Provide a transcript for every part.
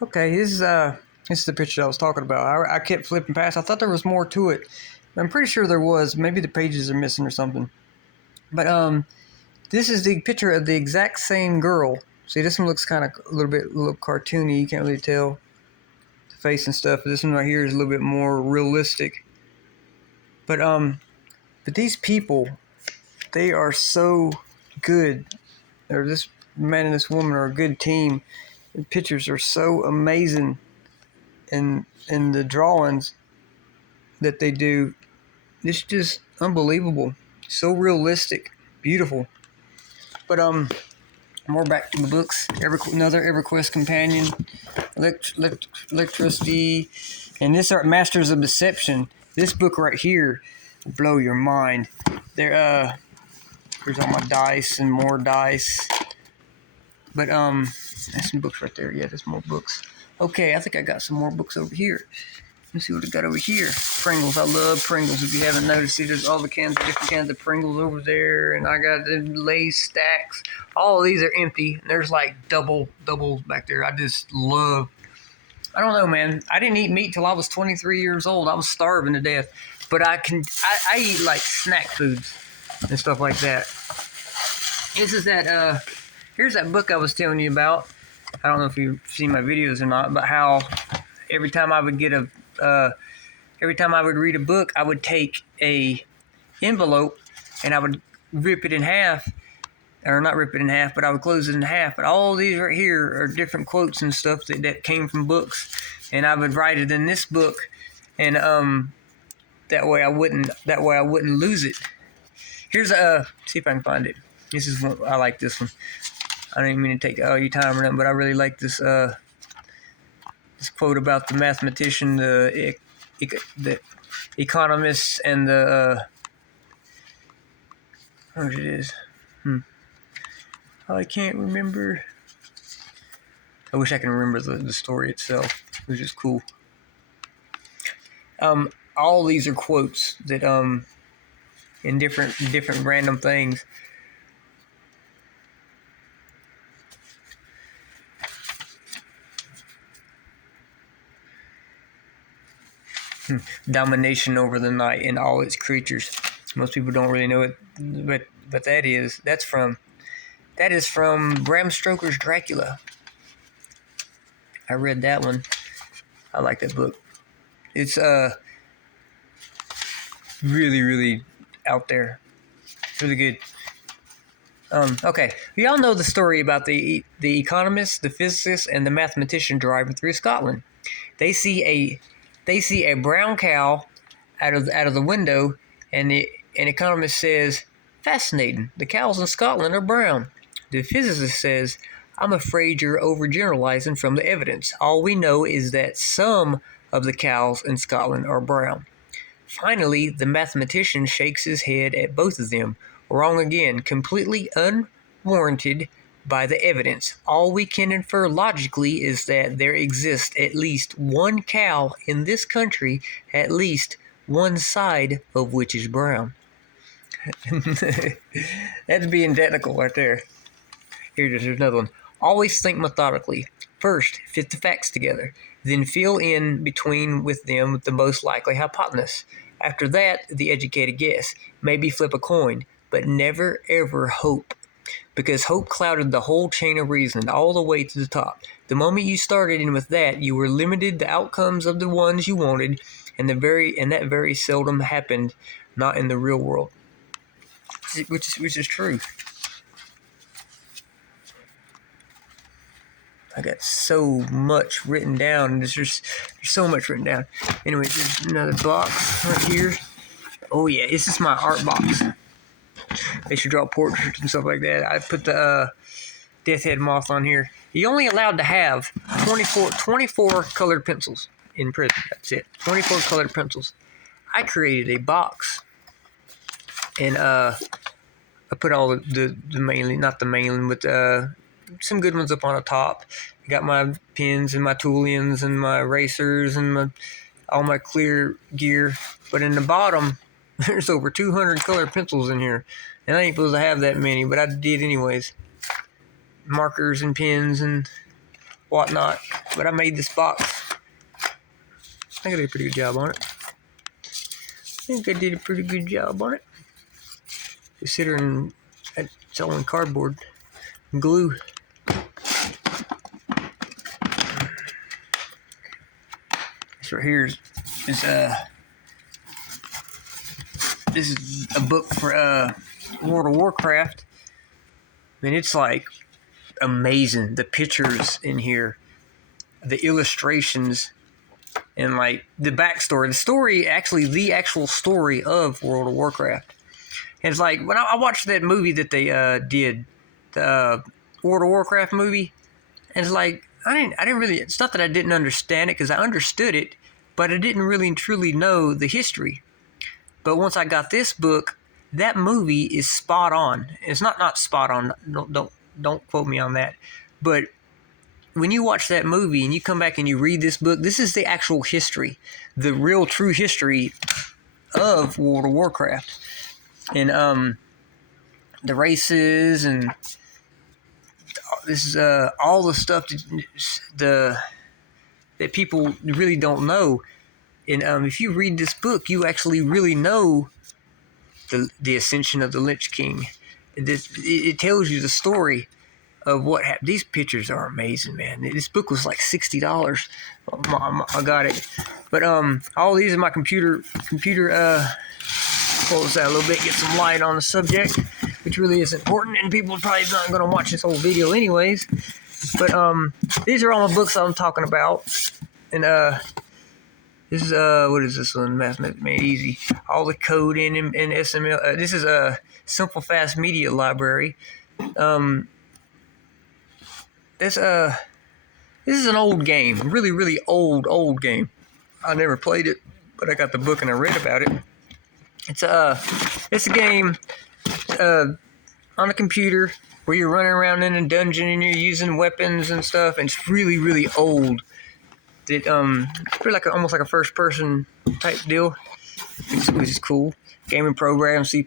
Okay, this is the picture I was talking about. I kept flipping past. I thought there was more to it. I'm pretty sure there was. Maybe the pages are missing or something. But this is the picture of the exact same girl. See, this one looks kind of a little cartoony. You can't really tell the face and stuff. This one right here is a little bit more realistic. But these people, they are so good. Or this man and this woman are a good team. The pictures are so amazing, and the drawings that they do, it's just unbelievable. So realistic, beautiful. But more back to the books. Another EverQuest companion, Electricity, and this are Masters of Deception. This book right here will blow your mind. There's all my dice and more dice. But there's some books right there. Yeah, there's more books. Okay, I think I got some more books over here. Let's see what I got over here. Pringles. I love Pringles. If you haven't noticed, see, there's all the different cans of Pringles over there. And I got the Lay's stacks. All of these are empty. There's like doubles back there. I just love. I don't know, man. I didn't eat meat till I was 23 years old. I was starving to death. But I eat like snack foods and stuff like that. This is that, here's that book I was telling you about. I don't know if you've seen my videos or not, but how every time I would read a book, I would take a envelope and I would rip it in half, or not rip it in half, but I would close it in half. But all these right here are different quotes and stuff that came from books, and I would write it in this book, and that way I wouldn't lose it. Here's see if I can find it. This is one, I like this one. I don't even mean to take all your time or nothing, but I really like this this quote about the mathematician, the economist, and the what it is. I can't remember. I wish I could remember the story itself, which is cool. All these are quotes that in different random things. Domination over the night and all its creatures. Most people don't really know it, but that's from Bram Stoker's Dracula. I read that one. I like that book. It's really out there. It's really good. Okay, we all know the story about the economist, the physicist, and the mathematician driving through Scotland. They see a brown cow out of the window, and an economist says, "Fascinating. The cows in Scotland are brown." The physicist says, "I'm afraid you're overgeneralizing from the evidence. All we know is that some of the cows in Scotland are brown." Finally, the mathematician shakes his head at both of them. Wrong again, completely unwarranted by the evidence. All we can infer logically is that there exists at least one cow in this country, at least one side of which is brown. That's being technical right there. Here's another one. Always think methodically. First, fit the facts together. Then fill in between with them with the most likely hypothesis. After that, the educated guess. Maybe flip a coin, but never ever hope. Because hope clouded the whole chain of reasoning all the way to the top. The moment you started in with that, you were limited the outcomes of the ones you wanted, and that very seldom happened, not in the real world. Which is true. I got so much written down. There's so much written down. Anyways, there's another box right here. Oh yeah, this is my art box. They should draw portraits and stuff like that. I put the Death Head Moth on here. You're only allowed to have 24 colored pencils in prison. That's it. 24 colored pencils. I created a box, and I put all the mainly, not the main, but some good ones up on the top. I got my pens and my Tooleans and my erasers and all my clear gear. But in the bottom, there's over 200 colored pencils in here. And I ain't supposed to have that many, but I did anyways. Markers and pens and whatnot. but I made this box. I think I did a pretty good job on it. Considering it's all in cardboard and glue. This right here is this is a book for World of Warcraft. I mean, it's like amazing. The pictures in here, the illustrations, and like the backstory. The actual story of World of Warcraft. And it's like when I watched that movie that they did, the World of Warcraft movie, and it's like I didn't really. It's not that I didn't understand it, because I understood it, but I didn't really truly know the history. But once I got this book, that movie is spot on. It's not spot on. Don't quote me on that. But when you watch that movie and you come back and you read this book, this is the actual history, the real true history of World of Warcraft, and the races, and this is all the stuff that people really don't know. And if you read this book, you actually really know the ascension of the Lich King. It tells you the story of what happened. These pictures are amazing, man. This book was like $60. I got it. But all these are my computer. Close that a little bit, get some light on the subject, which really is important, and people are probably not going to watch this whole video anyways. But these are all the books I'm talking about. And this is what is this one? Mathematics Made Easy. All the code in SML. This is a Simple Fast Media Library. This is an old game, really, really old game. I never played it, but I got the book and I read about it. It's a game on a computer where you're running around in a dungeon and you're using weapons and stuff, and it's really, really old. It's pretty like almost like a first-person type deal, which is cool. Gaming program, C++,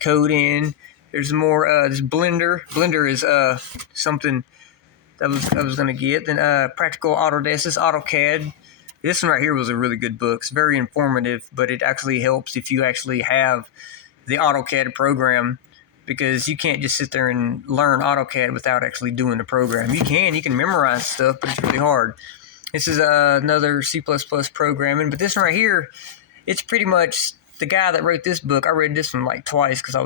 code in. There's more. This Blender. Blender is something that I was gonna get. Then Practical Autodesk. This AutoCAD. This one right here was a really good book. It's very informative, but it actually helps if you actually have the AutoCAD program, because you can't just sit there and learn AutoCAD without actually doing the program. You can memorize stuff, but it's really hard. This is another C++ programming, but this one right here, it's pretty much the guy that wrote this book. I read this one like twice because I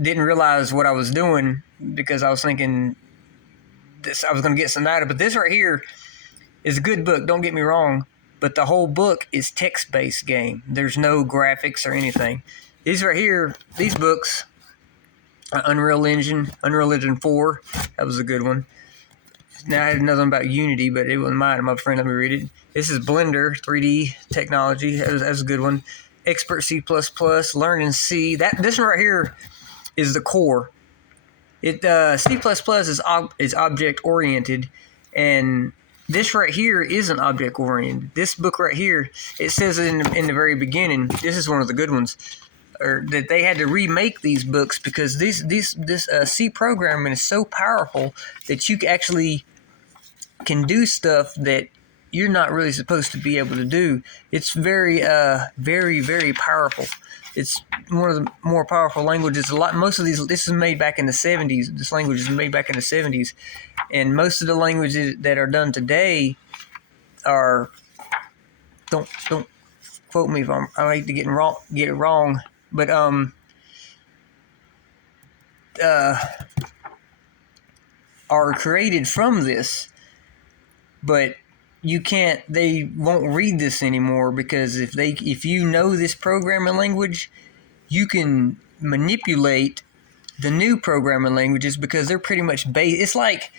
didn't realize what I was doing, because I was thinking I was going to get some out of it. But this right here is a good book, don't get me wrong, but the whole book is text-based game. There's no graphics or anything. These right here, these books, Unreal Engine 4, that was a good one. Now, I had another one about Unity, but it wasn't mine. My friend let me read it. This is Blender 3D technology. That was a good one. Expert C++, Learning C. This one right here is the core. C++ is object oriented, and this right here isn't object oriented. This book right here, it says in the very beginning. This is one of the good ones. Or that they had to remake these books because this C programming is so powerful that you actually can do stuff that you're not really supposed to be able to do. It's very, very, very powerful. It's one of the more powerful languages. Most of these, this is made back in the 70s. This language is made back in the 70s, and most of the languages that are done today are don't quote me if I hate to get it wrong. But are created from this, but they won't read this anymore, because if you know this programming language, you can manipulate the new programming languages, because they're pretty much based. It's like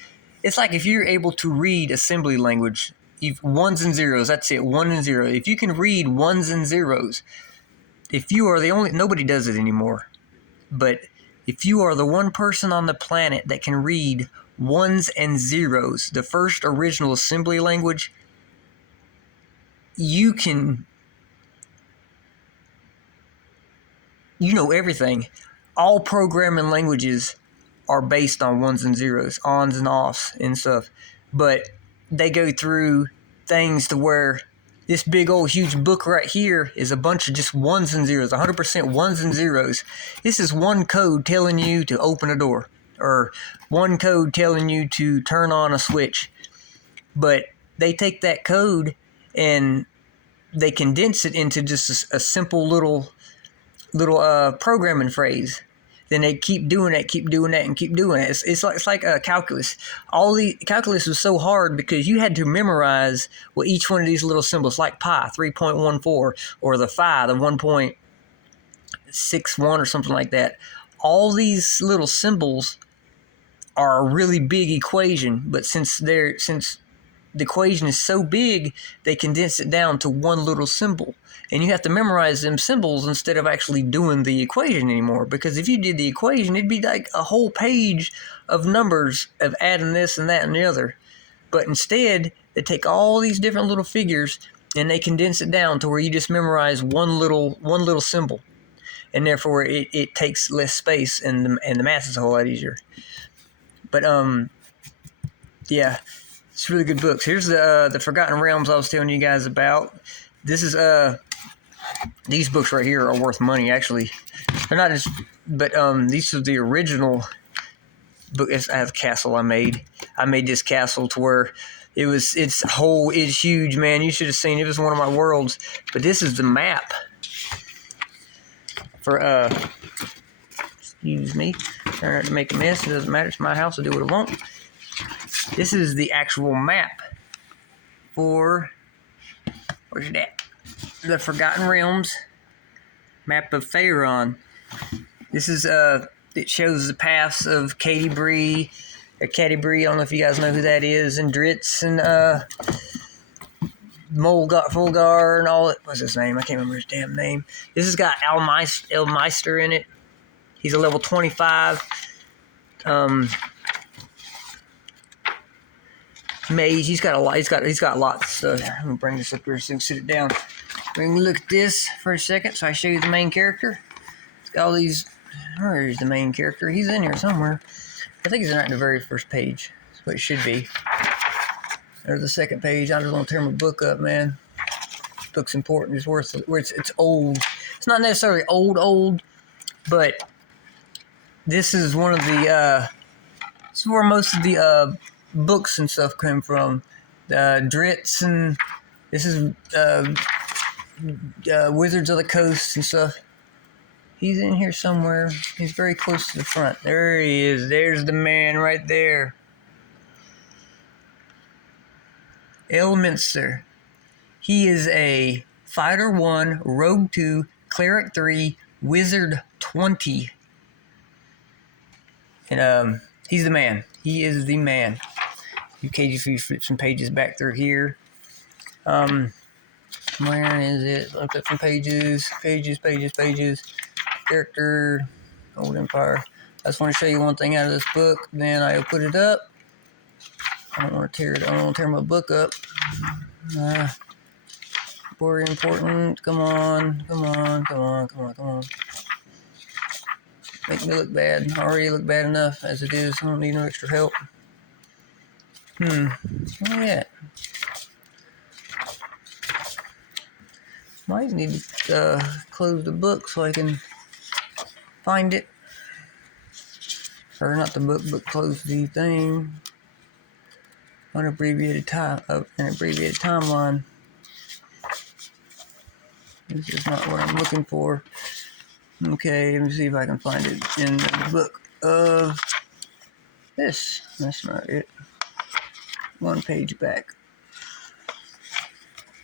if you're able to read assembly language, ones and zeros. That's it, 1 and 0. If you can read ones and zeros. If you are the only, nobody does it anymore, but if you are the one person on the planet that can read ones and zeros, the first original assembly language, you know everything. All programming languages are based on ones and zeros, ons and offs and stuff. But they go through things to where this big old huge book right here is a bunch of just ones and zeros, 100% ones and zeros. This is one code telling you to open a door, or one code telling you to turn on a switch. But they take that code and they condense it into just a simple little programming phrase. Then they keep doing that, and keep doing it. It's like calculus. Calculus was so hard because you had to memorize what each one of these little symbols, like pi 3.14, or the phi, the 1.61 or something like that. All these little symbols are a really big equation, but since the equation is so big, they condense it down to one little symbol. And you have to memorize them symbols instead of actually doing the equation anymore. Because if you did the equation, it'd be like a whole page of numbers of adding this and that and the other. But instead, they take all these different little figures and they condense it down to where you just memorize one little symbol. And therefore, it takes less space and the math is a whole lot easier. But, yeah. It's really good books. Here's the Forgotten Realms I was telling you guys about. This is these books right here are worth money. Actually, they're not just, but these are the original book. I have a castle I made. I made this castle to where it's huge, man. You should have seen it. It was one of my worlds. But this is the map for excuse me. Trying not to make a mess. It doesn't matter. It's my house. I'll do what I want. This is the actual map for, where's that? The Forgotten Realms map of Faerun. This is, it shows the paths of Catti-brie, I don't know if you guys know who that is, and Dritz, and, Fulgar, and all that. What's his name? I can't remember his damn name. This has got Elmeister in it. He's a level 25. Mage, he's got lots of stuff. I'm gonna bring this up here so you can sit it down. We can look at this for a second so I show you the main character. It's got all these. Where's the main character? He's in here somewhere. I think he's right in the very first page. That's what it should be. There's the second page. I just want to tear my book up, man. This book's important. It's worth it. It's old. It's not necessarily old, but this is one of the. This is where most of the books and stuff come from. Dritz, and this is Wizards of the Coast and stuff. He's in here somewhere. He's very close to the front. There he is. There's the man right there. Elminster. He is a Fighter 1, Rogue 2, Cleric 3, Wizard 20. And he's the man. He is the man. If you flip some pages back through here. Where is it? Look at some pages. Character, Old Empire. I just want to show you one thing out of this book. Then I'll put it up. I don't want to tear it. I don't want to tear my book up. Very important. Come on. Make me look bad. I already look bad enough as it is. I don't need no extra help. Where at? Might need to close the book so I can find it. Or not the book, but close the thing. An abbreviated timeline. This is not what I'm looking for. Okay, let me see if I can find it in the book of this. That's not it. One page back.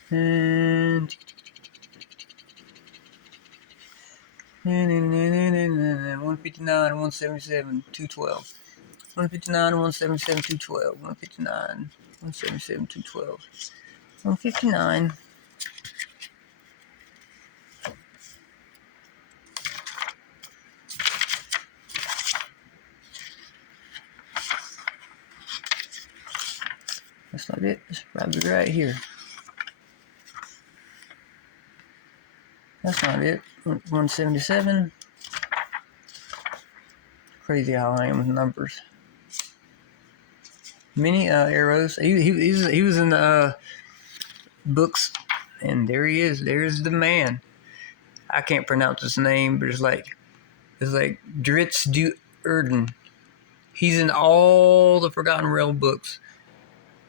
And 159, 177, 212. 159, 177, 212. 159, 177, 212. 159. That's not it. It's probably right here. That's not it. 177. Crazy how I am with numbers. Many arrows. He was in the books, and there he is. There's the man. I can't pronounce his name, but it's like Dritz du Erden. He's in all the Forgotten Realm books.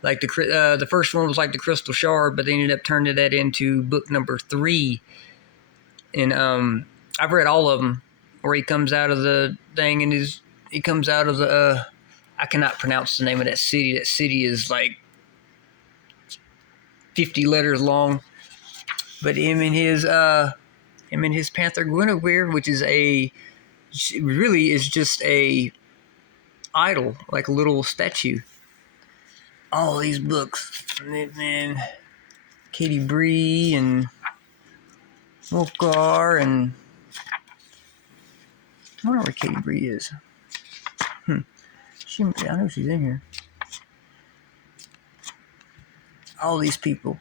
Like the first one was like the Crystal Shard, but they ended up turning that into book number 3. And I've read all of them, where he comes out of the thing and he comes out of the I cannot pronounce the name of that city. That city is like 50 letters long. But him and his Panther Guinevere, which is really is just a idol, like a little statue. All these books, man. Katie Bree and Wolfgar, and I wonder where Katie Bree is. I know she's in here. All these people.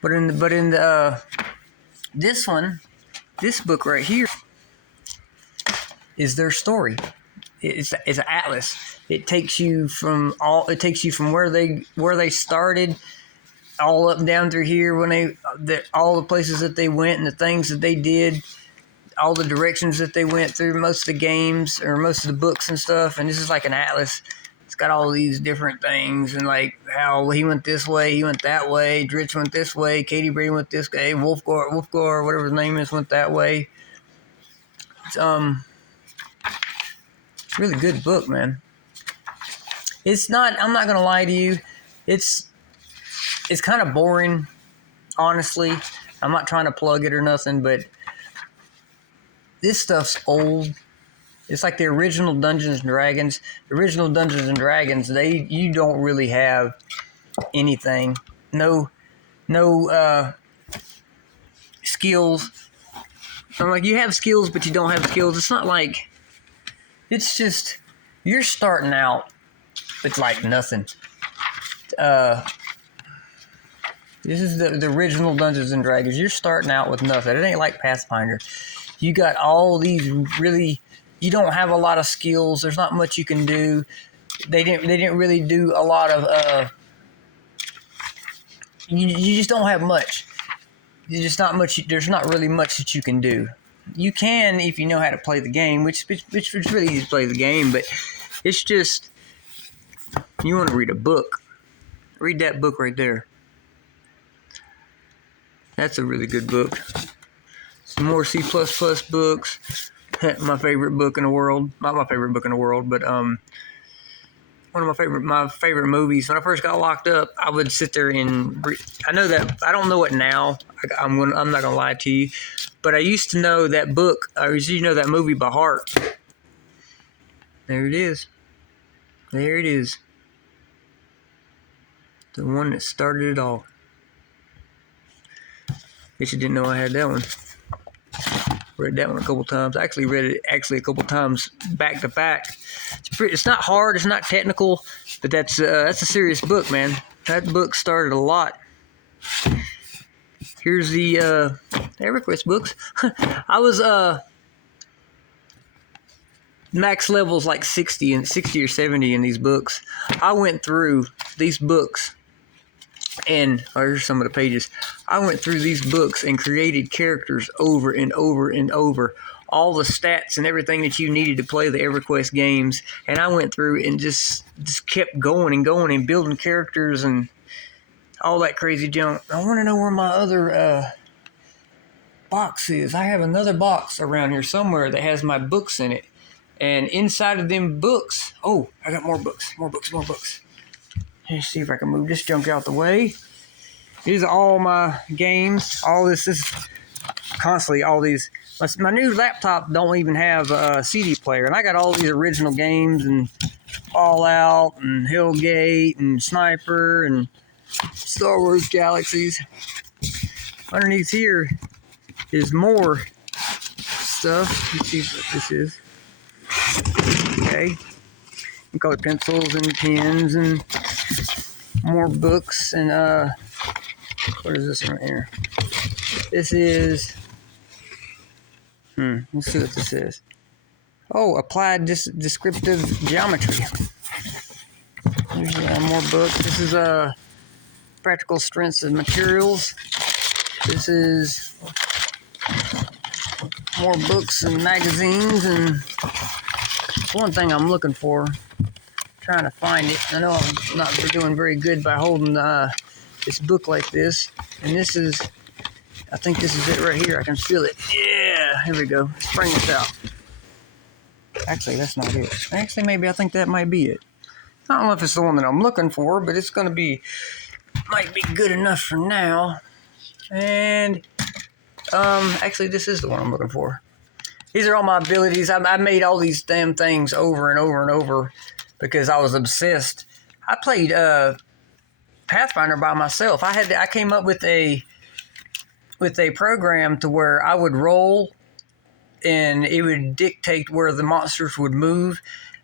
But in the this book right here is their story. It's an atlas. It takes you from where they started, all up and down through here, all the places that they went and the things that they did, all the directions that they went through, most of the games or most of the books and stuff. And this is like an atlas. It's got all these different things, and like how he went this way, he went that way, Dritz went this way, Katie Bree went this way, Wolfgar, whatever his name is, went that way. It's really good book, man. It's not, I'm not gonna lie to you, it's kind of boring, honestly. I'm not trying to plug it or nothing, but this stuff's old. It's like the original Dungeons and Dragons. The original Dungeons and Dragons, you don't really have anything. No skills. I'm like, you have skills, but you don't have skills. It's not like, it's just, you're starting out with like nothing. This is the original Dungeons and Dragons. You're starting out with nothing. It ain't like Pathfinder. You got all these really, you don't have a lot of skills. There's not much you can do. They didn't really do a lot of, you just don't have much. There's just not much, there's not really much that you can do. You can if you know how to play the game, which is really easy to play the game, but it's just, you want to read a book. Read that book right there. That's a really good book. Some more C++ books. My favorite book in the world. Not my favorite book in the world, but one of my favorite movies. When I first got locked up, I would sit there and I know that I don't know it now. I'm not gonna lie to you, but I used to know that book. I used to know that movie by heart. There it is. There it is. The one that started it all. Guess you didn't know I had that one. Read that one a couple times. I actually read it a couple times back to back. It's not hard. It's not technical, but that's a serious book, man. That book started a lot. Here's the EverQuest books. I was max levels like 60 or 70 in these books. I went through these books. And here's some of the pages. I went through these books and created characters over and over and over. All the stats and everything that you needed to play the EverQuest games. And I went through and just kept going and building characters and all that crazy junk. I want to know where my other box is. I have another box around here somewhere that has my books in it. And inside of them books, oh, I got more books. Let's see if I can move this junk out the way. These are all my games. All this is constantly all these. My new laptop don't even have a CD player, and I got all these original games and Fallout and Hellgate and Sniper and Star Wars Galaxies. Underneath here is more stuff. Let's see what this is. Okay. Colored pencils and pens and more books and what is this right here? This is Let's see what this is. Oh, applied descriptive geometry. There's more books. This is practical strengths of materials. This is more books and magazines, and one thing I'm looking for, trying to find it. I know I'm not doing very good by holding this book like this, and this is, I think this is it right here. I can feel it. Yeah, here we go. Let's bring this out. Actually, that's not it. Actually, maybe I think that might be it. I don't know if it's the one that I'm looking for, but it's going to be, might be good enough for now. And, actually, this is the one I'm looking for. These are all my abilities. I made all these damn things over and over and over because I was obsessed. I played Pathfinder by myself. I came up with a program to where I would roll and it would dictate where the monsters would move.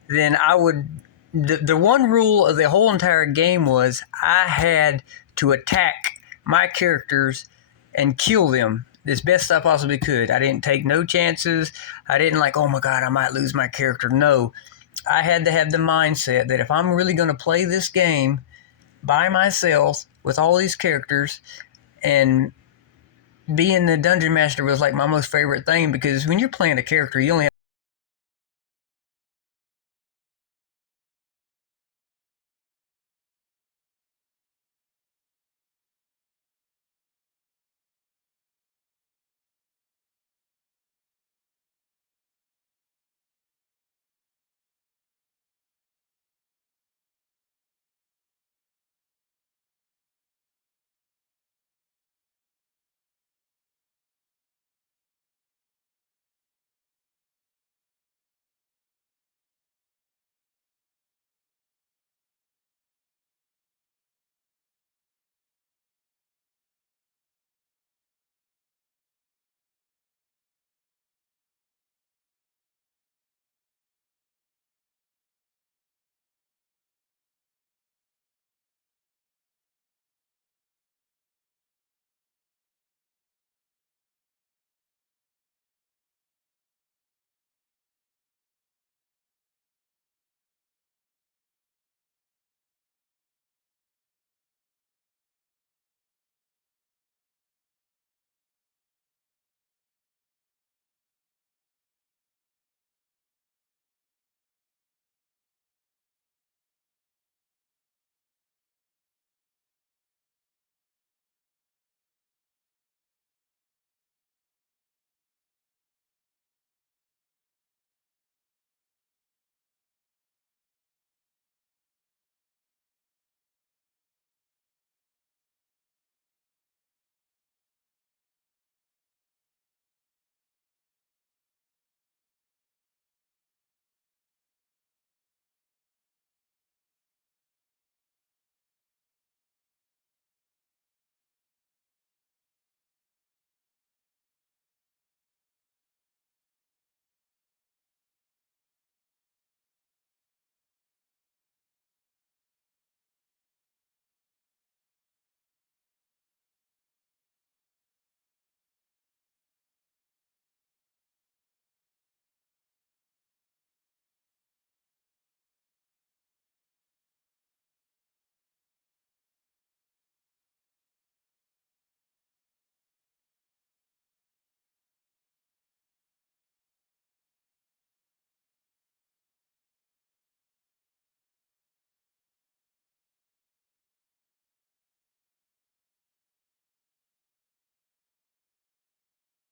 Then I would, the one rule of the whole entire game was I had to attack my characters and kill them as best I possibly could. I didn't take no chances. I didn't like, oh my God, I might lose my character. No, I had to have the mindset that if I'm really going to play this game by myself with all these characters, and being the dungeon master was like my most favorite thing, because when you're playing a character, you only have